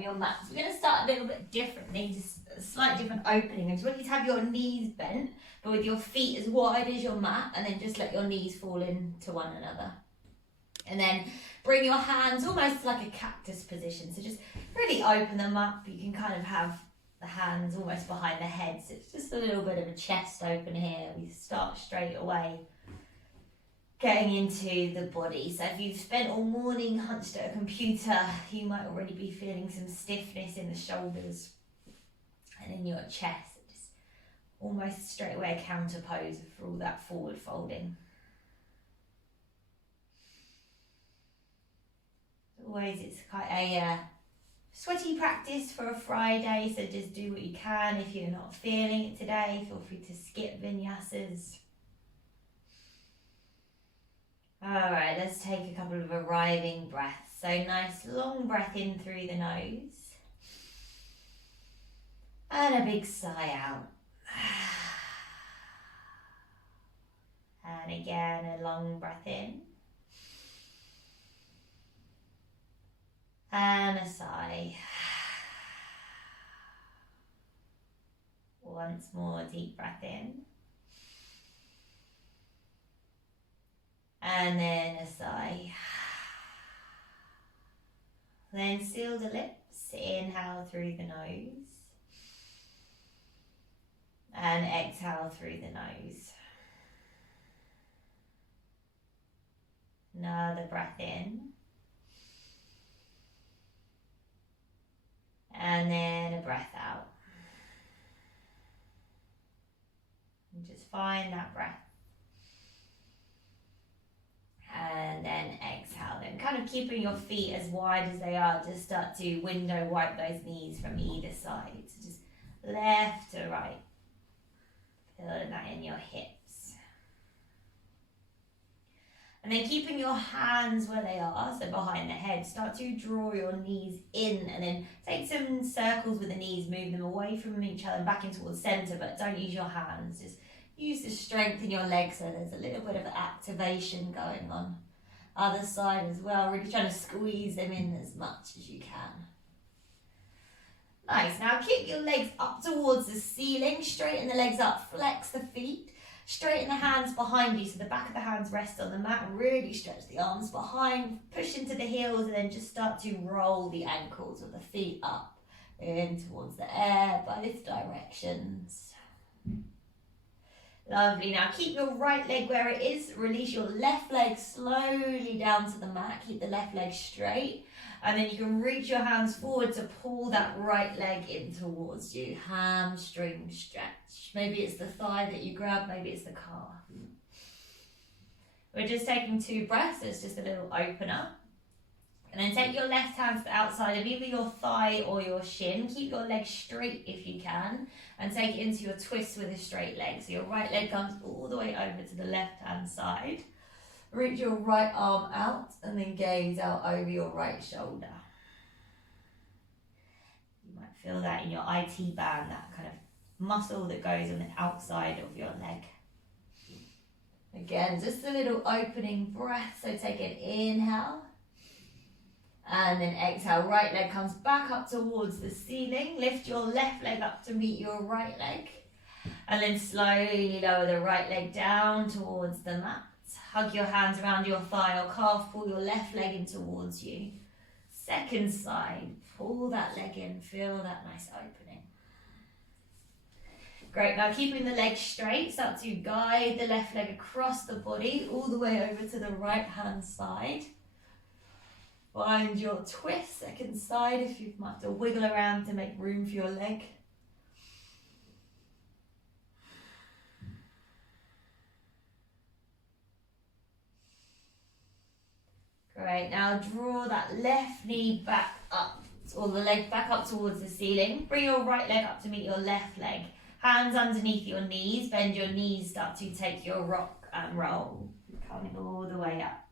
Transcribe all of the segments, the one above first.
on your mat. So we're going to start a little bit differently, just a slightly different opening. I just want you to have your knees bent, but with your feet as wide as your mat, and then just let your knees fall into one another. And then bring your hands almost like a cactus position. So just really open them up. You can kind of have the hands almost behind the head. So it's just a little bit of a chest open here. We start straight away getting into the body. So if you've spent all morning hunched at a computer, you might already be feeling some stiffness in the shoulders and in your chest. Just almost straight away a counter pose for all that forward folding. Always it's quite a sweaty practice for a Friday, so just do what you can. If you're not feeling it today, feel free to skip vinyasas. Alright, let's take a couple of arriving breaths. So nice long breath in through the nose. And a big sigh out. And again, a long breath in. And a sigh. Once more, deep breath in. And then a sigh. Then seal the lips, inhale through the nose. And exhale through the nose. Another breath in. And then a breath out. And just find that breath. And then exhale. Then kind of keeping your feet as wide as they are, just start to window wipe those knees from either side. So just left to right. Feeling that in your hips. And then keeping your hands where they are, so behind the head, start to draw your knees in and then take some circles with the knees, move them away from each other and back in towards center, but don't use your hands. Just use the strength in your legs so there's a little bit of activation going on. Other side as well, really trying to squeeze them in as much as you can. Nice, now kick your legs up towards the ceiling, straighten the legs up, flex the feet. Straighten the hands behind you, so the back of the hands rest on the mat. Really stretch the arms behind, push into the heels, and then just start to roll the ankles or the feet up in towards the air, both directions. Lovely. Now keep your right leg where it is. Release your left leg slowly down to the mat. Keep the left leg straight. And then you can reach your hands forward to pull that right leg in towards you. Hamstring stretch. Maybe it's the thigh that you grab, maybe it's the calf. We're just taking 2 breaths, so it's just a little opener. And then take your left hand to the outside of either your thigh or your shin. Keep your leg straight if you can. And take it into your twist with a straight leg. So your right leg comes all the way over to the left hand side. Reach your right arm out and then gaze out over your right shoulder. You might feel that in your IT band, that kind of muscle that goes on the outside of your leg. Again, just a little opening breath. So take an inhale. And then exhale, right leg comes back up towards the ceiling. Lift your left leg up to meet your right leg. And then slowly lower the right leg down towards the mat. Hug your hands around your thigh or calf, pull your left leg in towards you. Second side, pull that leg in, feel that nice opening. Great, now keeping the legs straight, start to guide the left leg across the body, all the way over to the right hand side. Find your twist, second side, if you might have to wiggle around to make room for your leg. Great, now draw that left knee back up, or the leg back up towards the ceiling. Bring your right leg up to meet your left leg. Hands underneath your knees, bend your knees, start to take your rock and roll. Coming all the way up.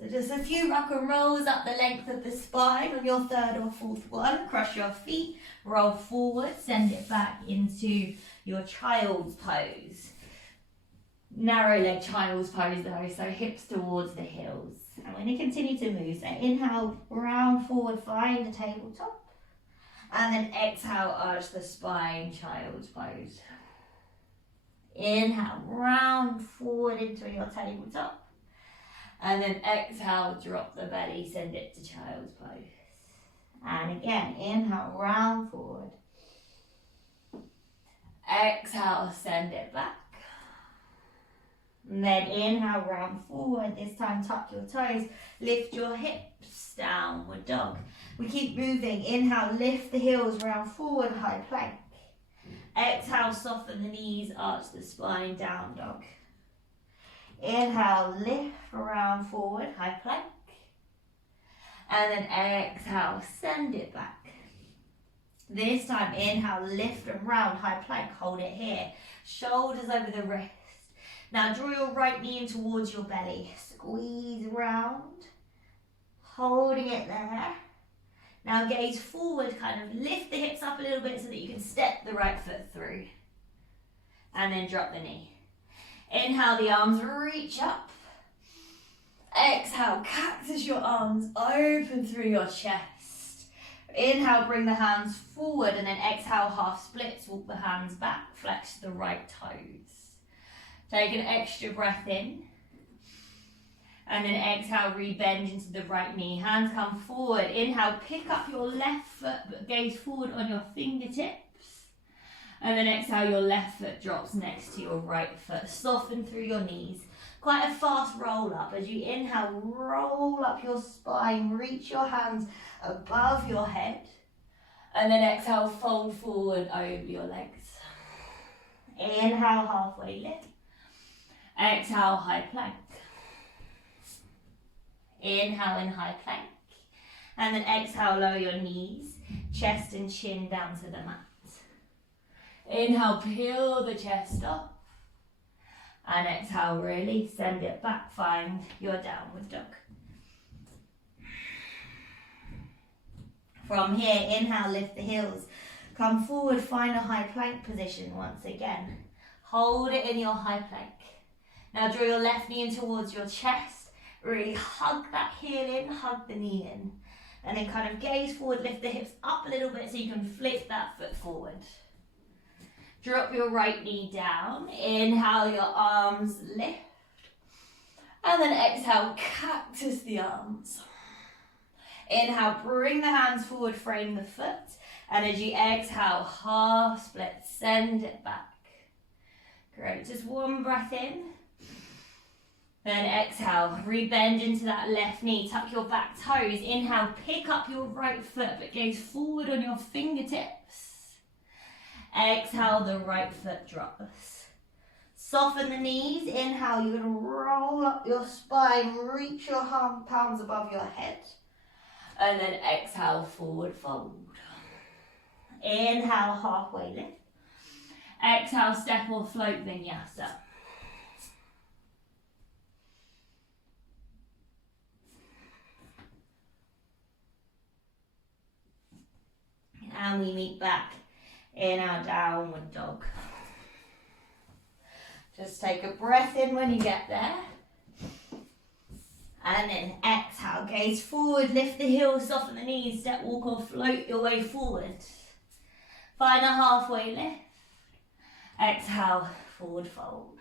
So just a few rock and rolls up the length of the spine. On your third or fourth one, cross your feet, roll forward, send it back into your child's pose. Narrow leg child's pose though, so hips towards the heels. And we're going to continue to move. So inhale, round forward, find the tabletop. And then exhale, arch the spine, child's pose. Inhale, round forward into your tabletop. And then exhale, drop the belly, send it to child's pose. And again, inhale, round forward. Exhale, send it back. And then inhale, round forward. This time, tuck your toes, lift your hips, downward dog. We keep moving. Inhale, lift the heels, round forward, high plank. Exhale, soften the knees, arch the spine, down dog. Inhale, lift, round forward, high plank. And then exhale, send it back. This time, inhale, lift and round, high plank, hold it here. Shoulders over the wrist. Now draw your right knee in towards your belly. Squeeze round, holding it there. Now gaze forward, kind of lift the hips up a little bit so that you can step the right foot through. And then drop the knee. Inhale, the arms reach up. Exhale, cactus your arms open through your chest. Inhale, bring the hands forward, and then exhale, half splits, walk the hands back, flex the right toes. Take an extra breath in. And then exhale, rebend into the right knee. Hands come forward. Inhale, pick up your left foot, but gaze forward on your fingertips. And then exhale, your left foot drops next to your right foot. Soften through your knees. Quite a fast roll up. As you inhale, roll up your spine. Reach your hands above your head. And then exhale, fold forward over your legs. Inhale, halfway lift. Exhale, high plank. Inhale in high plank. And then exhale, lower your knees, chest and chin down to the mat. Inhale, peel the chest off. And exhale, release, send it back, find your downward dog. From here, inhale, lift the heels. Come forward, find a high plank position once again. Hold it in your high plank. Now draw your left knee in towards your chest. Really hug that heel in, hug the knee in. And then kind of gaze forward, lift the hips up a little bit so you can flick that foot forward. Drop your right knee down. Inhale, your arms lift. And then exhale, cactus the arms. Inhale, bring the hands forward, frame the foot. And as you exhale, half split, send it back. Great, just one breath in. Then exhale, rebend into that left knee, tuck your back toes. Inhale, pick up your right foot, but gaze forward on your fingertips. Exhale, the right foot drops. Soften the knees. Inhale, you're going to roll up your spine, reach your palms above your head. And then exhale, forward fold. Inhale, halfway lift. Exhale, step or float vinyasa. And we meet back in our downward dog. Just take a breath in when you get there. And then exhale, gaze forward, lift the heels, soften the knees, step, walk or float your way forward. Find a halfway lift. Exhale, forward fold.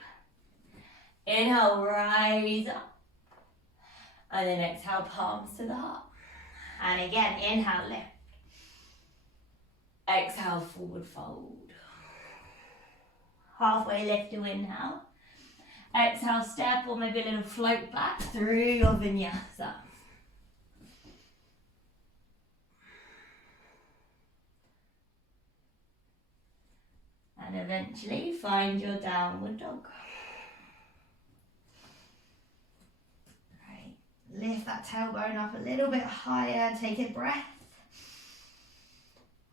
Inhale, rise up. And then exhale, palms to the heart. And again, inhale, lift. Exhale, forward fold. Halfway lift to inhale. Exhale, step or maybe a little float back through your vinyasa. And eventually find your downward dog. Right. Lift that tailbone up a little bit higher, take a breath.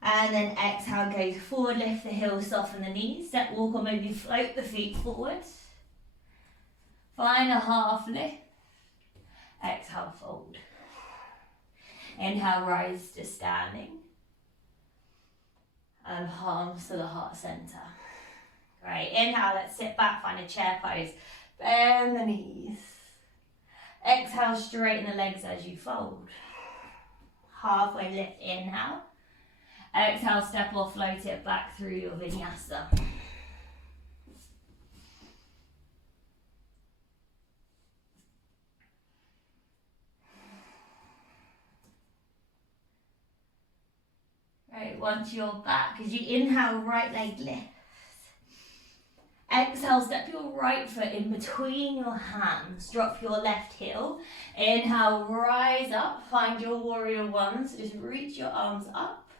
And then exhale, gaze forward, lift the heels, soften the knees, step, walk or maybe float the feet forward. Find a half lift. Exhale, fold. Inhale, rise to standing. And palms to the heart center. Great. Inhale, let's sit back, find a chair pose. Bend the knees. Exhale, straighten the legs as you fold. Halfway lift, inhale. Exhale, step or float it back through your vinyasa. Right, once you're back, as you inhale, right leg lifts. Exhale, step your right foot in between your hands. Drop your left heel. Inhale, rise up. Find your warrior one. So just reach your arms up.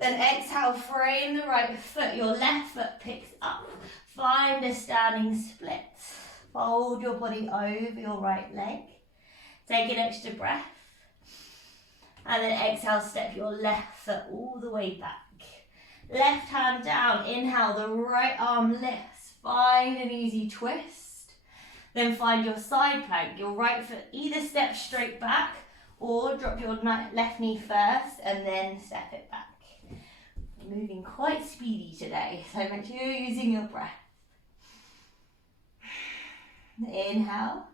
Then exhale, frame the right foot. Your left foot picks up. Find a standing split. Fold your body over your right leg. Take an extra breath. And then exhale, step your left foot all the way back. Left hand down. Inhale, the right arm lifts. Find an easy twist. Then find your side plank. Your right foot either step straight back or drop your left knee first and then step it back. We're moving quite speedy today, so make sure you're using your breath. Inhale.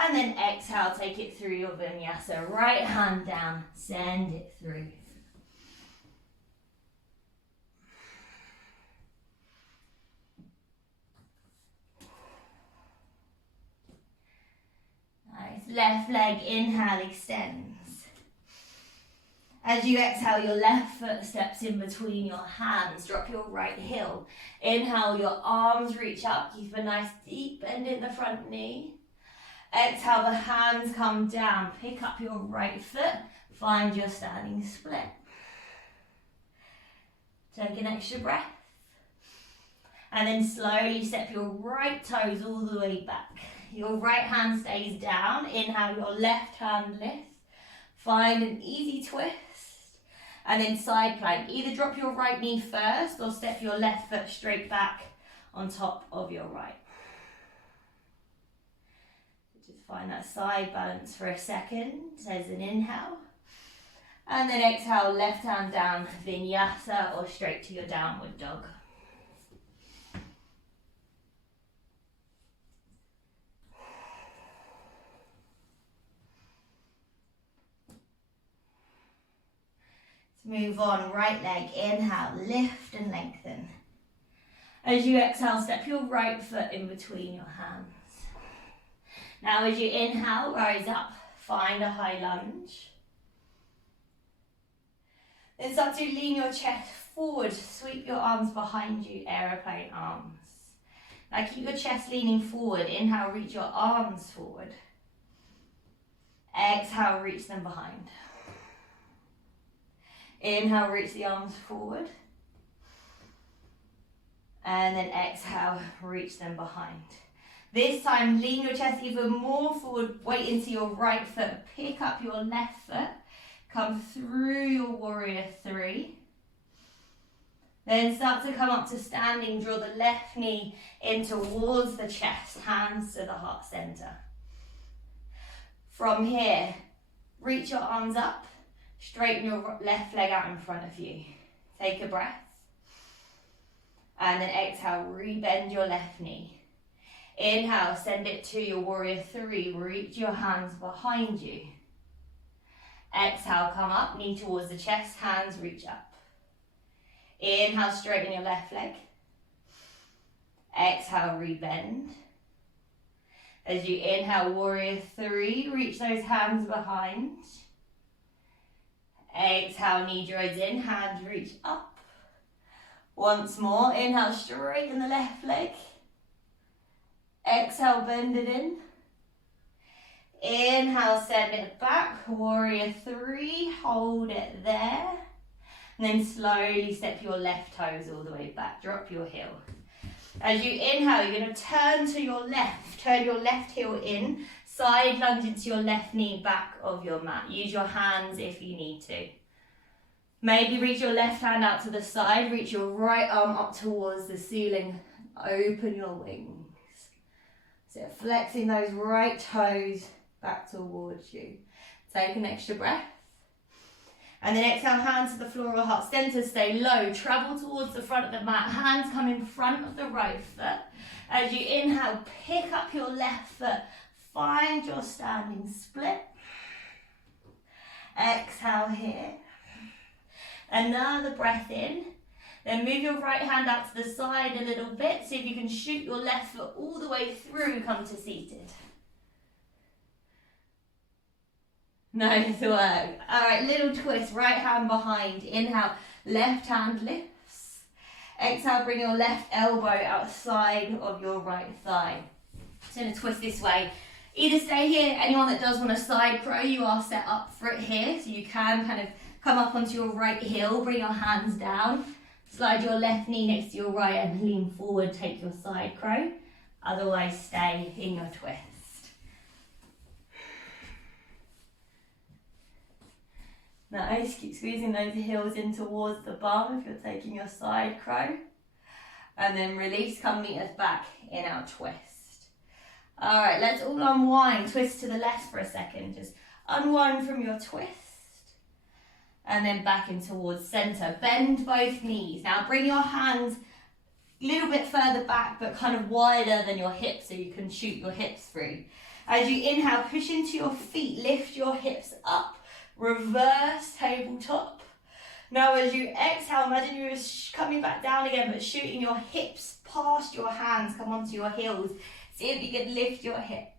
And then exhale, take it through your vinyasa. Right hand down, send it through. Nice. Left leg, inhale, extends. As you exhale, your left foot steps in between your hands. Drop your right heel. Inhale, your arms reach up. Keep a nice deep bend in the front knee. Exhale, the hands come down. Pick up your right foot. Find your standing split. Take an extra breath. And then slowly step your right toes all the way back. Your right hand stays down. Inhale, your left hand lifts. Find an easy twist. And then side plank. Either drop your right knee first or step your left foot straight back on top of your right. Just find that side balance for a second as an inhale. And then exhale, left hand down, vinyasa or straight to your downward dog. Move on, right leg, inhale, lift and lengthen. As you exhale, step your right foot in between your hands. Now as you inhale, rise up, find a high lunge. Then start to lean your chest forward, sweep your arms behind you, aeroplane arms. Now keep your chest leaning forward, inhale, reach your arms forward. Exhale, reach them behind. Inhale, reach the arms forward. And then exhale, reach them behind. This time, lean your chest even more forward, weight into your right foot. Pick up your left foot. Come through your warrior three. Then start to come up to standing. Draw the left knee in towards the chest, hands to the heart center. From here, reach your arms up. Straighten your left leg out in front of you. Take a breath. And then exhale, rebend your left knee. Inhale, send it to your warrior three. Reach your hands behind you. Exhale, come up, knee towards the chest, hands reach up. Inhale, straighten your left leg. Exhale, rebend. As you inhale, warrior three, reach those hands behind. Exhale, knee draws in, hands reach up. Once more, inhale, straighten the left leg. Exhale, bend it in. Inhale, send it back, warrior three, hold it there. And then slowly step your left toes all the way back, drop your heel. As you inhale, you're going to turn to your left, turn your left heel in, side lunge into your left knee back of your mat. Use your hands if you need to. Maybe reach your left hand out to the side, reach your right arm up towards the ceiling, open your wings. So flexing those right toes back towards you. Take an extra breath. And then exhale, hands to the floor or heart center, stay low, travel towards the front of the mat, hands come in front of the right foot. As you inhale, pick up your left foot, find your standing split. Exhale here. Another breath in. Then move your right hand out to the side a little bit. See if you can shoot your left foot all the way through, come to seated. Nice work. All right, little twist, right hand behind. Inhale, left hand lifts. Exhale, bring your left elbow outside of your right thigh. So going to twist this way. Either stay here, anyone that does want a side crow, you are set up for it here. So you can kind of come up onto your right heel, bring your hands down. Slide your left knee next to your right and lean forward, take your side crow. Otherwise, stay in your twist. Nice, keep squeezing those heels in towards the bum if you're taking your side crow. And then release, come meet us back in our twist. All right, let's all unwind. Twist to the left for a second. Just unwind from your twist. And then back in towards center. Bend both knees. Now bring your hands a little bit further back, but kind of wider than your hips so you can shoot your hips through. As you inhale, push into your feet, lift your hips up. Reverse tabletop. Now as you exhale, imagine you're coming back down again, but shooting your hips past your hands, come onto your heels. See if you can lift your hips.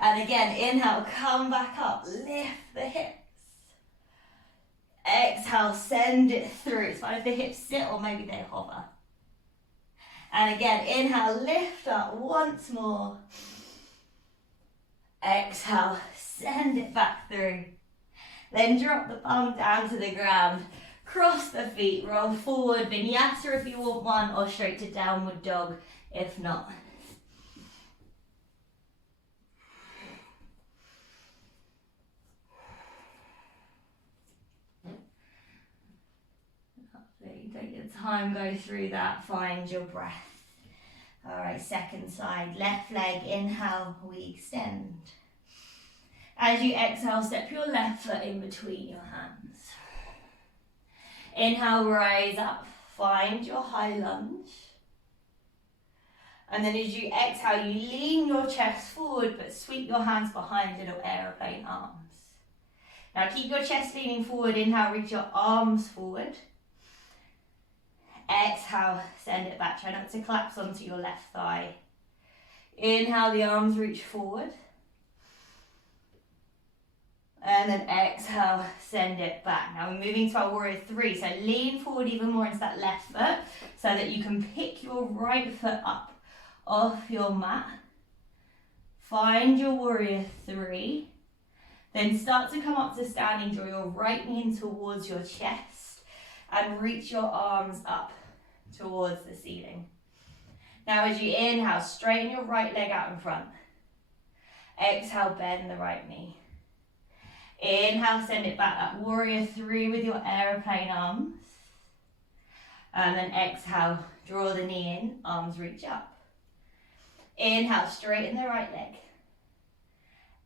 And again, inhale, come back up, lift the hips. Exhale, send it through. It's fine if the hips sit or maybe they hover. And again, inhale, lift up once more. Exhale, send it back through. Then drop the bum down to the ground. Cross the feet, roll forward, vinyasa if you want one, or straight to downward dog if not. Take your time, go through that, find your breath. All right, second side, left leg, inhale, we extend. As you exhale, step your left foot in between your hands. Inhale, rise up, find your high lunge. And then as you exhale, you lean your chest forward, but sweep your hands behind, little aeroplane arms. Now keep your chest leaning forward, inhale, reach your arms forward. Exhale, send it back. Try not to collapse onto your left thigh. Inhale, the arms reach forward. And then exhale, send it back. Now we're moving to our warrior three. So lean forward even more into that left foot so that you can pick your right foot up off your mat. Find your warrior three. Then start to come up to standing. Draw your right knee in towards your chest and reach your arms up towards the ceiling. Now as you inhale, straighten your right leg out in front. Exhale, bend the right knee. Inhale, send it back, that warrior three with your aeroplane arms. And then exhale, draw the knee in, arms reach up. Inhale, straighten the right leg.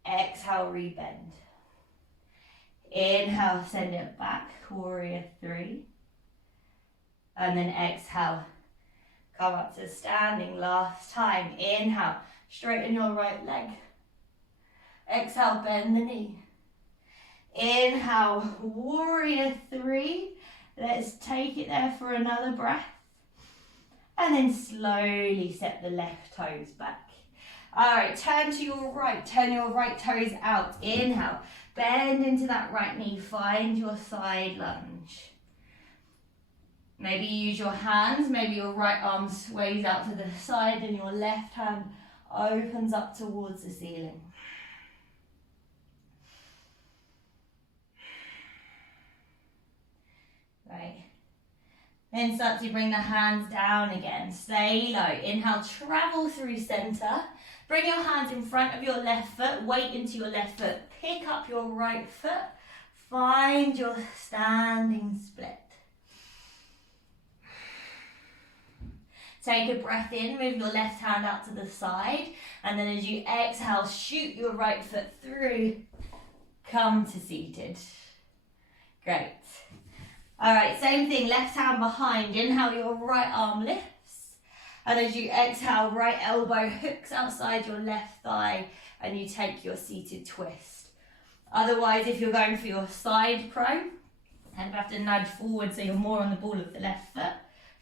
Exhale, rebend. Inhale, send it back, warrior three. And then exhale, come up to standing last time. Inhale, straighten your right leg. Exhale, bend the knee. Inhale, warrior three. Let's take it there for another breath. And then slowly step the left toes back. All right, turn to your right. Turn your right toes out. Inhale, bend into that right knee. Find your side lunge. Maybe use your hands. Maybe your right arm sways out to the side and your left hand opens up towards the ceiling. Right. Then start to bring the hands down again. Stay low. Inhale, travel through center. Bring your hands in front of your left foot. Weight into your left foot. Pick up your right foot. Find your standing split. Take a breath in. Move your left hand out to the side. And then as you exhale, shoot your right foot through. Come to seated. Great. All right, same thing, left hand behind. Inhale, your right arm lifts. And as you exhale, right elbow hooks outside your left thigh and you take your seated twist. Otherwise, if you're going for your side crow, and you have to nudge forward so you're more on the ball of the left foot,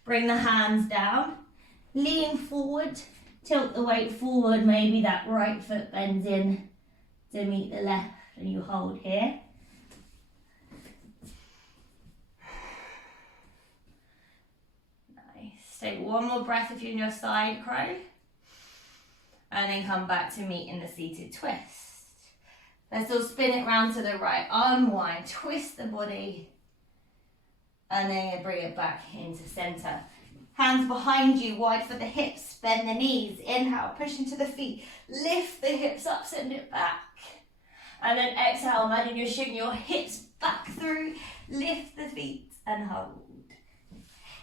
bring the hands down, lean forward, tilt the weight forward, maybe that right foot bends in to meet the left and you hold here. Nice. Take one more breath if you're in your side crow. And then come back to meet in the seated twist. Let's all spin it round to the right. Unwind, twist the body. And then bring it back into center. Hands behind you, wide for the hips, bend the knees. Inhale, push into the feet. Lift the hips up, send it back. And then exhale, imagine you're shooting your hips back through. Lift the feet and hold.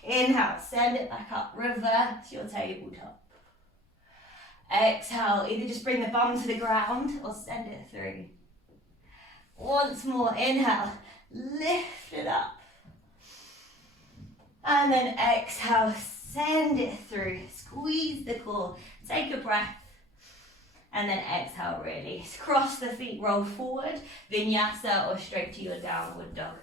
Inhale, send it back up. Reverse your tabletop. Exhale, either just bring the bum to the ground or send it through. Once more, inhale, lift it up. And then exhale, send it through. Squeeze the core, take a breath. And then exhale, release. Cross the feet, roll forward, vinyasa or straight to your downward dog.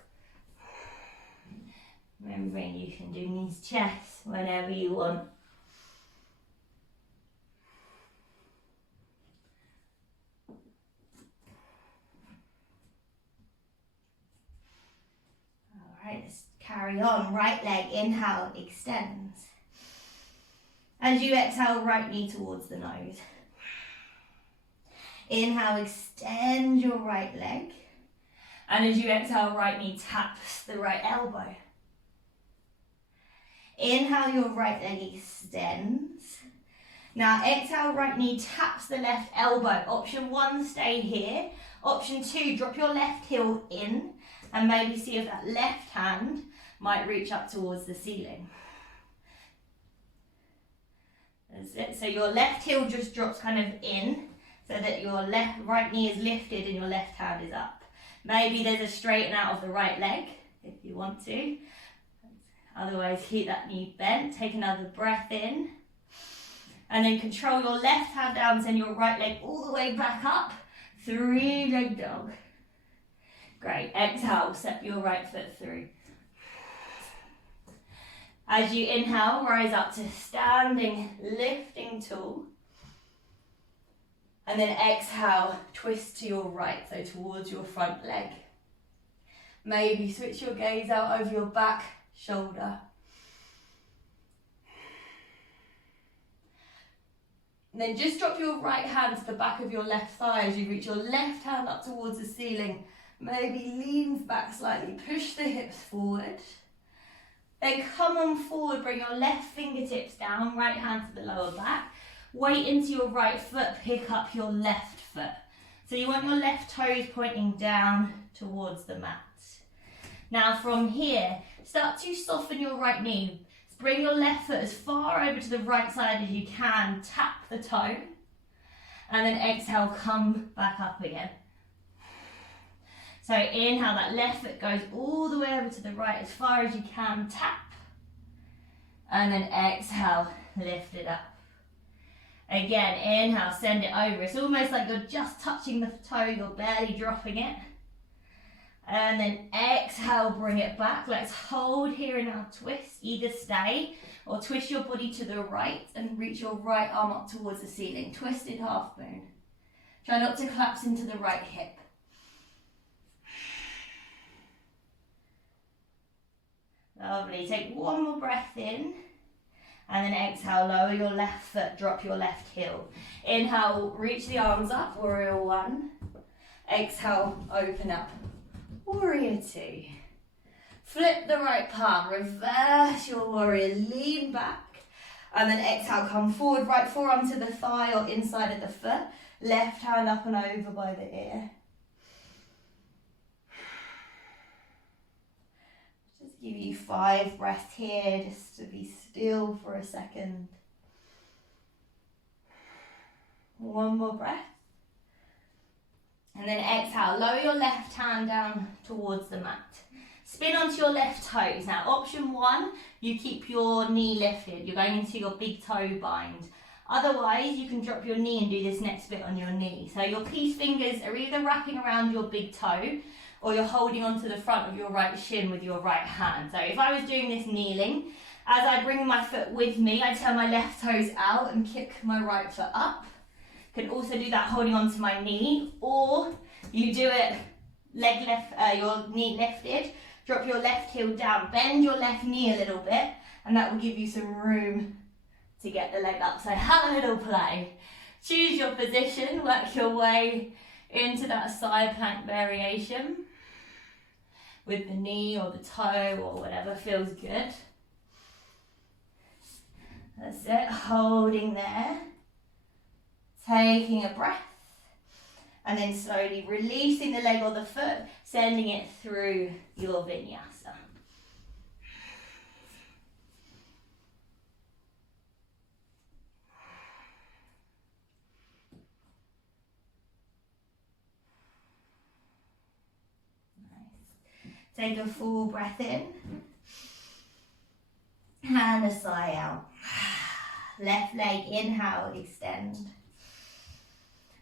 Remembering you can do knees, chest whenever you want. Alright, let's carry on. Right leg, inhale, extends. As you exhale, right knee towards the nose. Inhale, extend your right leg. And as you exhale, right knee taps the right elbow. Inhale, your right leg extends. Now exhale, right knee taps the left elbow. Option 1, stay here. Option 2, drop your left heel in and maybe see if that left hand might reach up towards the ceiling. That's it. So your left heel just drops kind of in so that your right knee is lifted and your left hand is up. Maybe there's a straighten out of the right leg if you want to. Otherwise, keep that knee bent. Take another breath in. And then control your left hand down, send your right leg all the way back up. 3-leg dog. Great. Exhale, step your right foot through. As you inhale, rise up to standing, lifting tall. And then exhale, twist to your right, so towards your front leg. Maybe switch your gaze out over your back shoulder. And then just drop your right hand to the back of your left thigh as you reach your left hand up towards the ceiling. Maybe lean back slightly, push the hips forward. Then come on forward, bring your left fingertips down, right hand to the lower back. Weight into your right foot, pick up your left foot. So you want your left toes pointing down towards the mat. Now from here, start to soften your right knee. Bring your left foot as far over to the right side as you can, tap the toe. And then exhale, come back up again. So inhale, that left foot goes all the way over to the right as far as you can, tap. And then exhale, lift it up. Again, inhale, send it over. It's almost like you're just touching the toe, you're barely dropping it. And then exhale, bring it back. Let's hold here in our twist. Either stay or twist your body to the right and reach your right arm up towards the ceiling. Twisted half moon. Try not to collapse into the right hip. Lovely. Take one more breath in. And then exhale, lower your left foot, drop your left heel. Inhale, reach the arms up, warrior 1. Exhale, open up, warrior 2. Flip the right palm, reverse your warrior, lean back. And then exhale, come forward, right forearm to the thigh or inside of the foot. Left hand up and over by the ear. Give you 5 breaths here, just to be still for a second. One more breath. And then exhale, lower your left hand down towards the mat. Spin onto your left toes. Now, option one, you keep your knee lifted. You're going into your big toe bind. Otherwise, you can drop your knee and do this next bit on your knee. So your peace fingers are either wrapping around your big toe or you're holding onto the front of your right shin with your right hand. So if I was doing this kneeling, as I bring my foot with me, I turn my left toes out and kick my right foot up. Can also do that holding onto my knee, or you do it your knee lifted, drop your left heel down, bend your left knee a little bit, and that will give you some room to get the leg up. So have a little play. Choose your position, work your way into that side plank variation with the knee or the toe or whatever feels good. That's it, holding there, taking a breath, and then slowly releasing the leg or the foot, sending it through your vinyasa. Take a full breath in and a sigh out. Left leg, inhale, extend.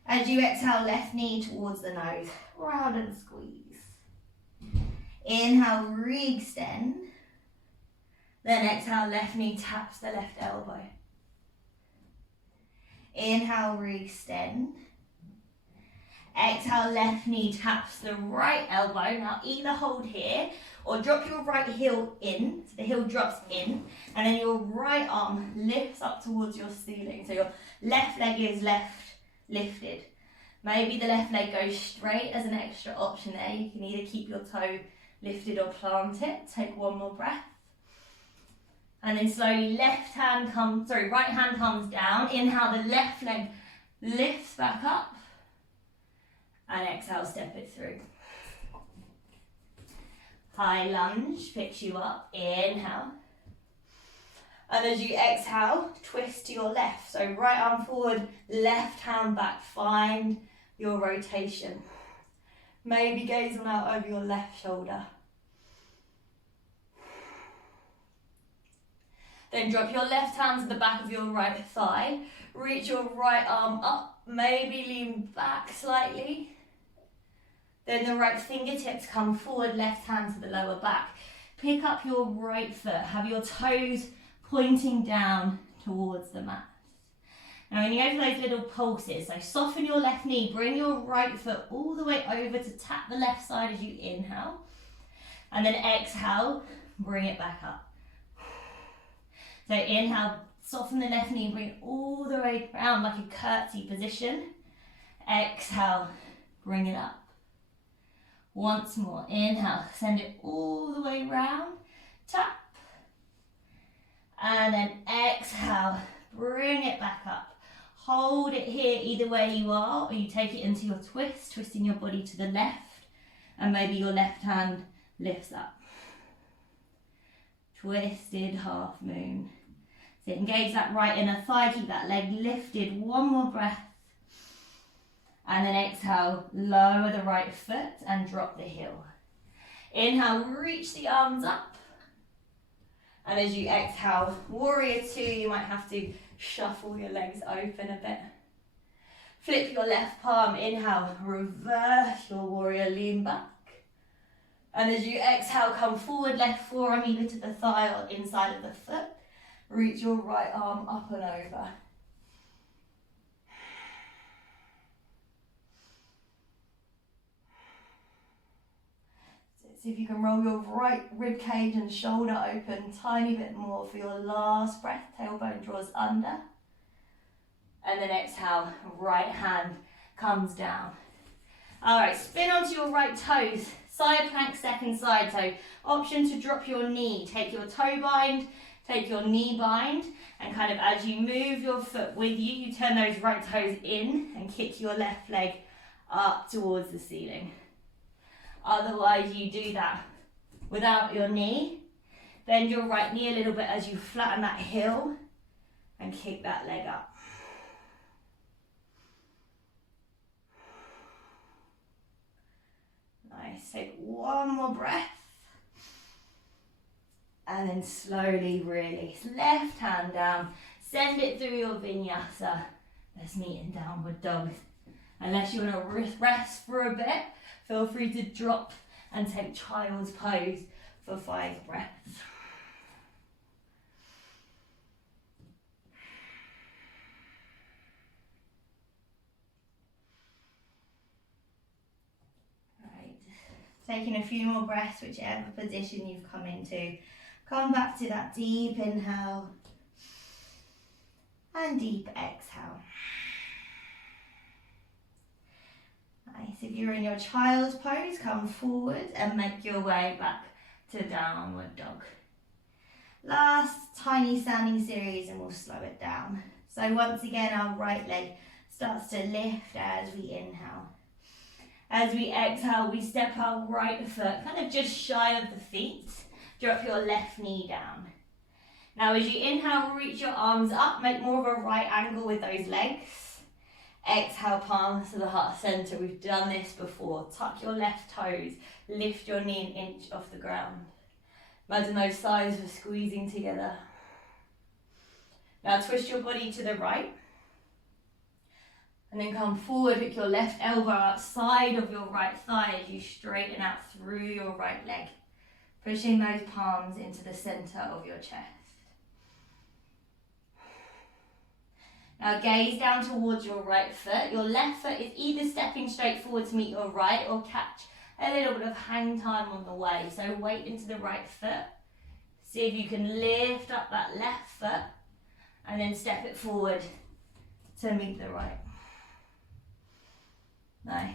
As you exhale, left knee towards the nose, round and squeeze. Inhale, re-extend. Then exhale, left knee taps the left elbow. Inhale, re-extend. Exhale, left knee taps the right elbow. Now either hold here or drop your right heel in, so the heel drops in, and then your right arm lifts up towards your ceiling. So your left leg is lifted. Maybe the left leg goes straight as an extra option there. You can either keep your toe lifted or plant it. Take one more breath. And then slowly right hand comes down. Inhale, the left leg lifts back up. And exhale, step it through. High lunge picks you up. Inhale. And as you exhale, twist to your left. So right arm forward, left hand back. Find your rotation. Maybe gaze on out over your left shoulder. Then drop your left hand to the back of your right thigh. Reach your right arm up. Maybe lean back slightly. Then the right fingertips come forward, left hand to the lower back. Pick up your right foot. Have your toes pointing down towards the mat. Now when you go for those little pulses, so soften your left knee, bring your right foot all the way over to tap the left side as you inhale. And then exhale, bring it back up. So inhale, soften the left knee, bring it all the way around like a curtsy position. Exhale, bring it up. Once more, inhale, send it all the way round, tap. And then exhale, bring it back up. Hold it here either way you are, or you take it into your twist, twisting your body to the left, and maybe your left hand lifts up. Twisted half moon. So engage that right inner thigh, keep that leg lifted, one more breath. And then exhale, lower the right foot and drop the heel. Inhale, reach the arms up. And as you exhale, warrior two, you might have to shuffle your legs open a bit. Flip your left palm, inhale, reverse your warrior, lean back. And as you exhale, come forward, left forearm either to the thigh or inside of the foot. Reach your right arm up and over. See if you can roll your right rib cage and shoulder open tiny bit more for your last breath. Tailbone draws under. And then exhale, right hand comes down. All right, spin onto your right toes. Side plank, second side. So option to drop your knee. Take your toe bind, take your knee bind, and kind of as you move your foot with you, you turn those right toes in and kick your left leg up towards the ceiling. Otherwise, you do that without your knee. Bend your right knee a little bit as you flatten that heel and kick that leg up. Nice. Take one more breath. And then slowly release. Left hand down. Send it through your vinyasa. Let's meet in downward dog. Unless you want to rest for a bit, feel free to drop and take child's pose for 5 breaths. Right, taking a few more breaths, whichever position you've come into. Come back to that deep inhale and deep exhale. Nice. If you're in your child's pose, come forward and make your way back to downward dog. Last tiny standing series and we'll slow it down. So once again, our right leg starts to lift as we inhale. As we exhale, we step our right foot kind of just shy of the feet. Drop your left knee down. Now as you inhale, reach your arms up, make more of a right angle with those legs. Exhale, palms to the heart center. We've done this before. Tuck your left toes, lift your knee an inch off the ground. Imagine those thighs are squeezing together. Now twist your body to the right. And then come forward, hook your left elbow outside of your right thigh as you straighten out through your right leg. Pushing those palms into the center of your chest. Now gaze down towards your right foot. Your left foot is either stepping straight forward to meet your right or catch a little bit of hang time on the way. So weight into the right foot. See if you can lift up that left foot and then step it forward to meet the right. Nice.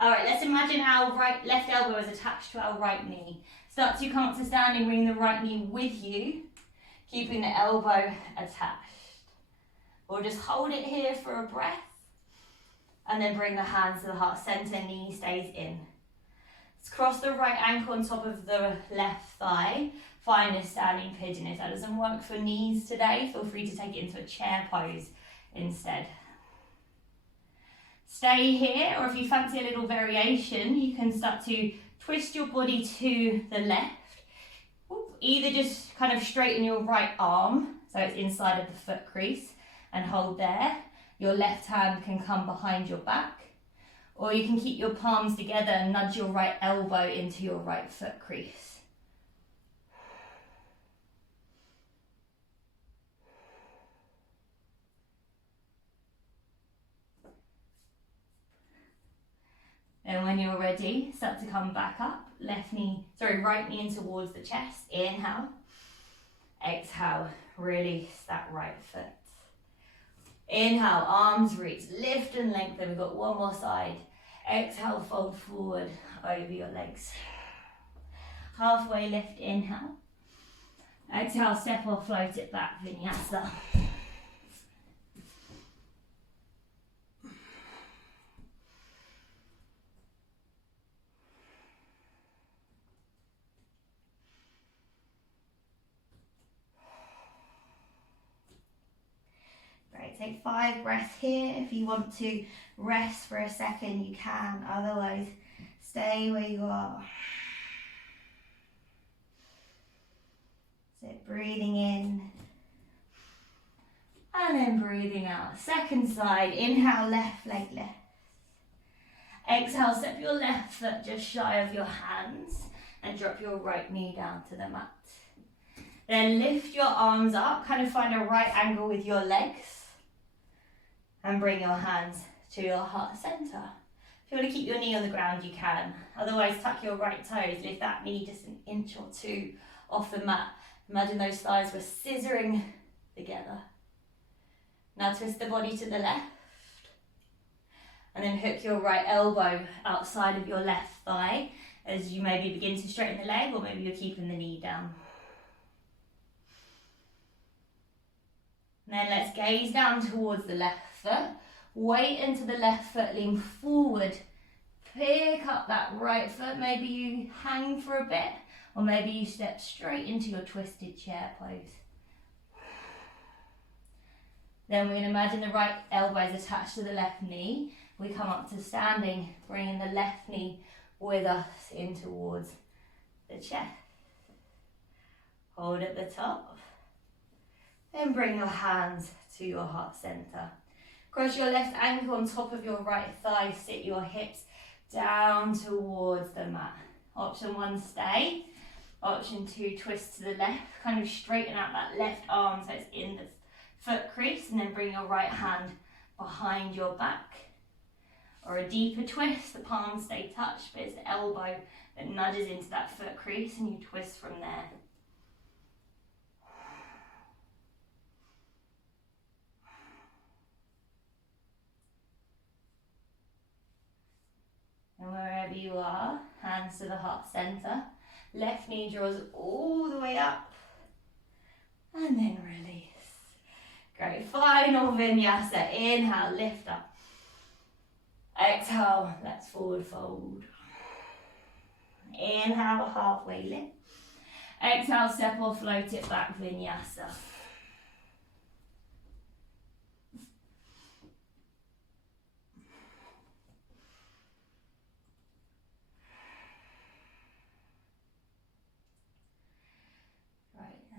All right, let's imagine our left elbow is attached to our right knee. Start to come up to standing, bring the right knee with you, keeping the elbow attached. Or just hold it here for a breath and then bring the hands to the heart center, knee stays in. Let's cross the right ankle on top of the left thigh. Find a standing pigeon. If that doesn't work for knees today, feel free to take it into a chair pose instead. Stay here, or if you fancy a little variation, you can start to twist your body to the left. Either just kind of straighten your right arm, so it's inside of the foot crease, and hold there. Your left hand can come behind your back, or you can keep your palms together and nudge your right elbow into your right foot crease. And when you're ready, start to come back up. Right knee in towards the chest. Inhale. Exhale, release that right foot. Inhale, arms reach, lift and lengthen. We've got one more side. Exhale, fold forward over your legs. Halfway lift, inhale. Exhale, step or float it back, vinyasa. Take 5 breaths here. If you want to rest for a second, you can. Otherwise, stay where you are. So breathing in and then breathing out. Second side. Inhale, left leg lifts. Exhale, step your left foot just shy of your hands and drop your right knee down to the mat. Then lift your arms up. Kind of find a right angle with your legs. And bring your hands to your heart center. If you want to keep your knee on the ground, you can. Otherwise, tuck your right toes. Lift that knee just an inch or 2 off the mat. Imagine those thighs were scissoring together. Now twist the body to the left. And then hook your right elbow outside of your left thigh as you maybe begin to straighten the leg, or maybe you're keeping the knee down. And then let's gaze down towards the left foot. Weight into the left foot, lean forward. Pick up that right foot. Maybe you hang for a bit, or maybe you step straight into your twisted chair pose. Then we're going to imagine the right elbow is attached to the left knee. We come up to standing, bringing the left knee with us in towards the chest. Hold at the top. Then bring your hands to your heart center. Cross your left ankle on top of your right thigh. Sit your hips down towards the mat. Option 1, stay. Option 2, twist to the left. Kind of straighten out that left arm so it's in the foot crease, and then bring your right hand behind your back. Or a deeper twist, the palms stay touched, but it's the elbow that nudges into that foot crease and you twist from there. And wherever you are, hands to the heart center. Left knee draws all the way up. And then release. Great. Final vinyasa. Inhale, lift up. Exhale, let's forward fold. Inhale, halfway lift. Exhale, step or float it back, vinyasa.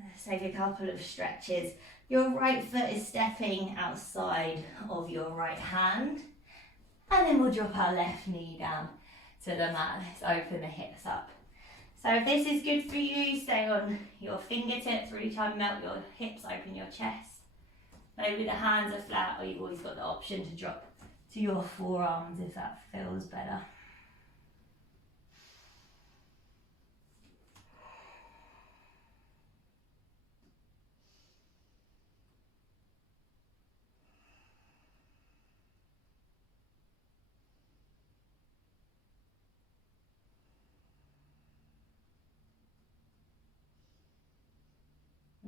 Let's take a couple of stretches. Your right foot is stepping outside of your right hand. And then we'll drop our left knee down to the mat. Let's open the hips up. So if this is good for you, stay on your fingertips. Really try and melt your hips, open your chest. Maybe the hands are flat, or you've always got the option to drop to your forearms if that feels better.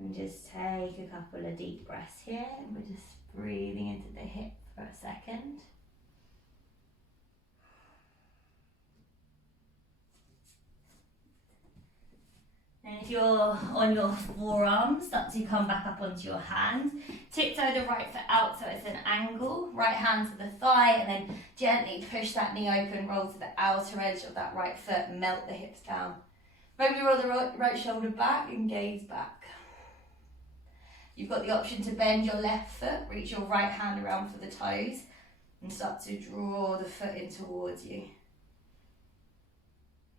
And just take a couple of deep breaths here, and we're just breathing into the hip for a second. And if you're on your forearms, start to come back up onto your hands. Tiptoe the right foot out so it's an angle. Right hand to the thigh, and then gently push that knee open, roll to the outer edge of that right foot, melt the hips down. Maybe roll the right shoulder back and gaze back. You've got the option to bend your left foot, reach your right hand around for the toes, and start to draw the foot in towards you.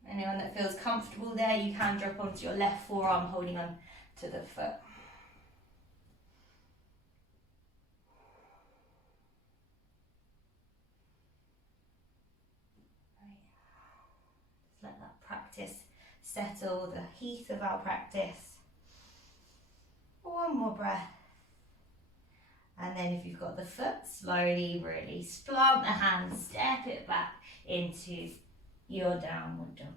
Anyone that feels comfortable there, you can drop onto your left forearm, holding on to the foot. Just let that practice settle the heat of our practice. One more breath. And then if you've got the foot, slowly release. Plant the hands, step it back into your downward dog.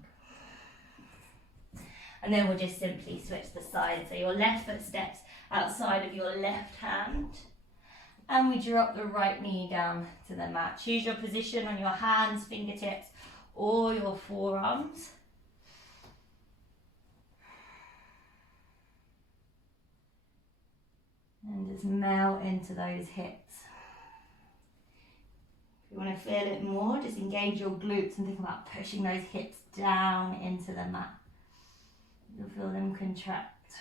And then we'll just simply switch the side. So your left foot steps outside of your left hand. And we drop the right knee down to the mat. Choose your position on your hands, fingertips, or your forearms. And just melt into those hips. If you want to feel it more, just engage your glutes and think about pushing those hips down into the mat. You'll feel them contract.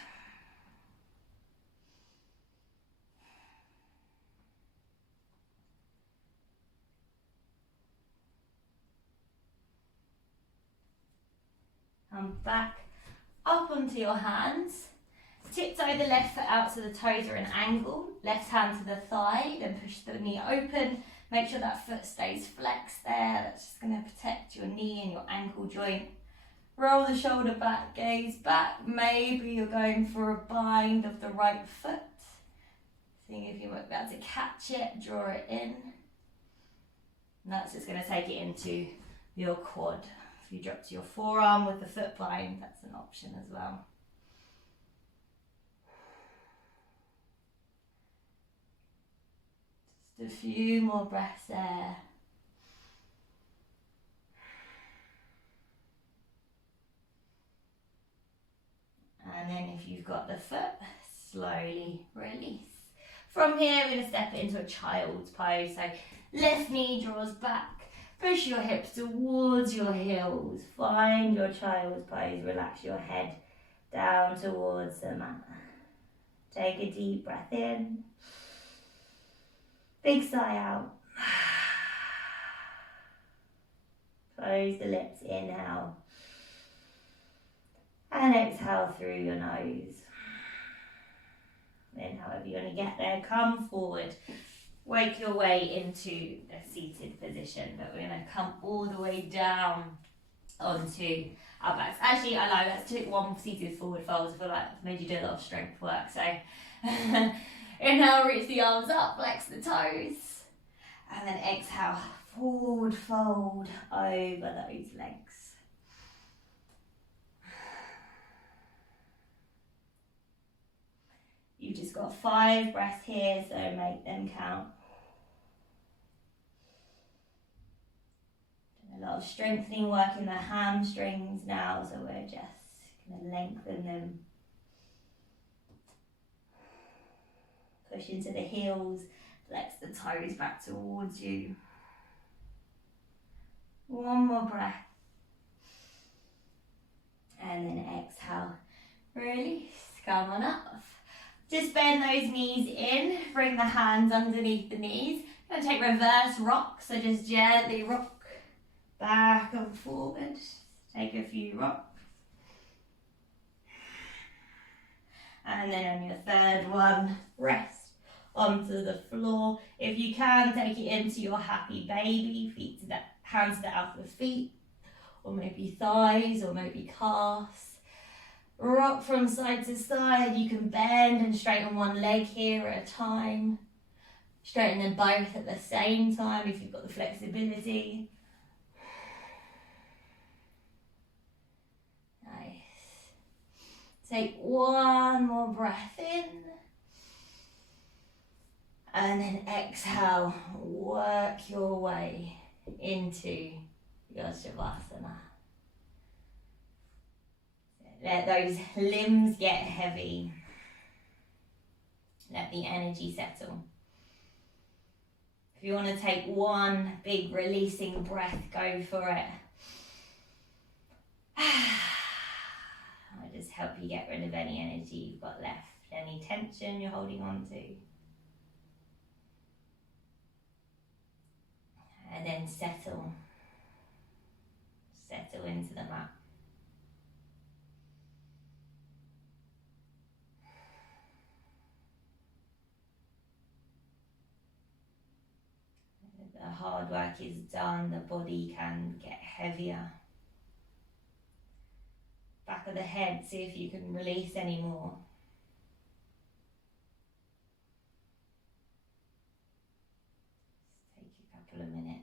Come back up onto your hands. Tiptoe the left foot out so the toes are an angle. Left hand to the thigh, then push the knee open. Make sure that foot stays flexed there. That's just going to protect your knee and your ankle joint. Roll the shoulder back, gaze back. Maybe you're going for a bind of the right foot. Seeing if you might be able to catch it, draw it in. And that's just going to take it into your quad. If you drop to your forearm with the foot bind, that's an option as well. Just a few more breaths there. And then if you've got the foot, slowly release. From here, we're going to step it into a child's pose. So left knee draws back. Push your hips towards your heels. Find your child's pose. Relax your head down towards the mat. Take a deep breath in. Big sigh out. Close the lips, inhale. And exhale through your nose. Then however you want to get there, come forward. Wake your way into a seated position, but we're going to come all the way down onto our backs. Actually, I lied, let's do one seated forward fold. I feel like I've made you do a lot of strength work. So inhale, reach the arms up, flex the toes. And then exhale, forward fold over those legs. You've just got 5 breaths here, so make them count. A lot of strengthening work in the hamstrings now, so we're just going to lengthen them. Push into the heels, flex the toes back towards you. One more breath. And then exhale, release, come on up. Just bend those knees in, bring the hands underneath the knees. Going to take reverse rock, so just gently rock back and forward. Take a few rocks. And then on your third one, rest onto the floor. If you can, take it into your happy baby, feet to the hands to the outer feet, or maybe thighs, or maybe calves. Rock from side to side. You can bend and straighten one leg here at a time. Straighten them both at the same time if you've got the flexibility. Nice. Take one more breath in. And then exhale. Work your way into your Shavasana. Let those limbs get heavy. Let the energy settle. If you want to take one big releasing breath, go for it. I'll just help you get rid of any energy you've got left, any tension you're holding on to. And then settle. Settle into the mat. The hard work is done, the body can get heavier. Back of the head, see if you can release any more. Just take a couple of minutes.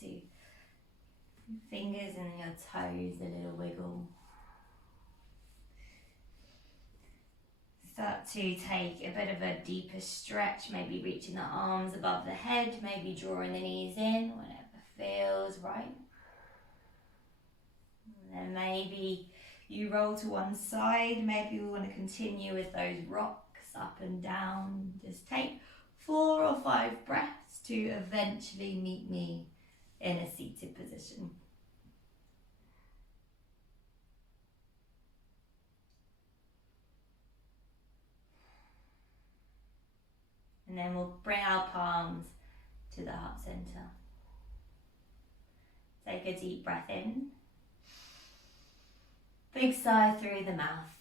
to your fingers and your toes, a little wiggle. Start to take a bit of a deeper stretch, maybe reaching the arms above the head, maybe drawing the knees in whenever feels right. And then maybe you roll to one side, maybe we want to continue with those rocks up and down. Just take 4 or 5 breaths to eventually meet me in a seated position. And then we'll bring our palms to the heart center. Take a deep breath in. Big sigh through the mouth.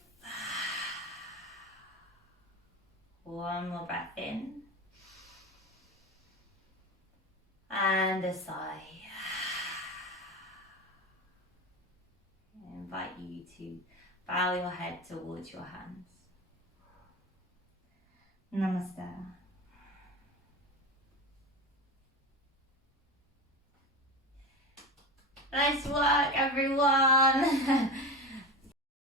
One more breath in. And a sigh. I invite you to bow your head towards your hands. Namaste. Nice work, everyone.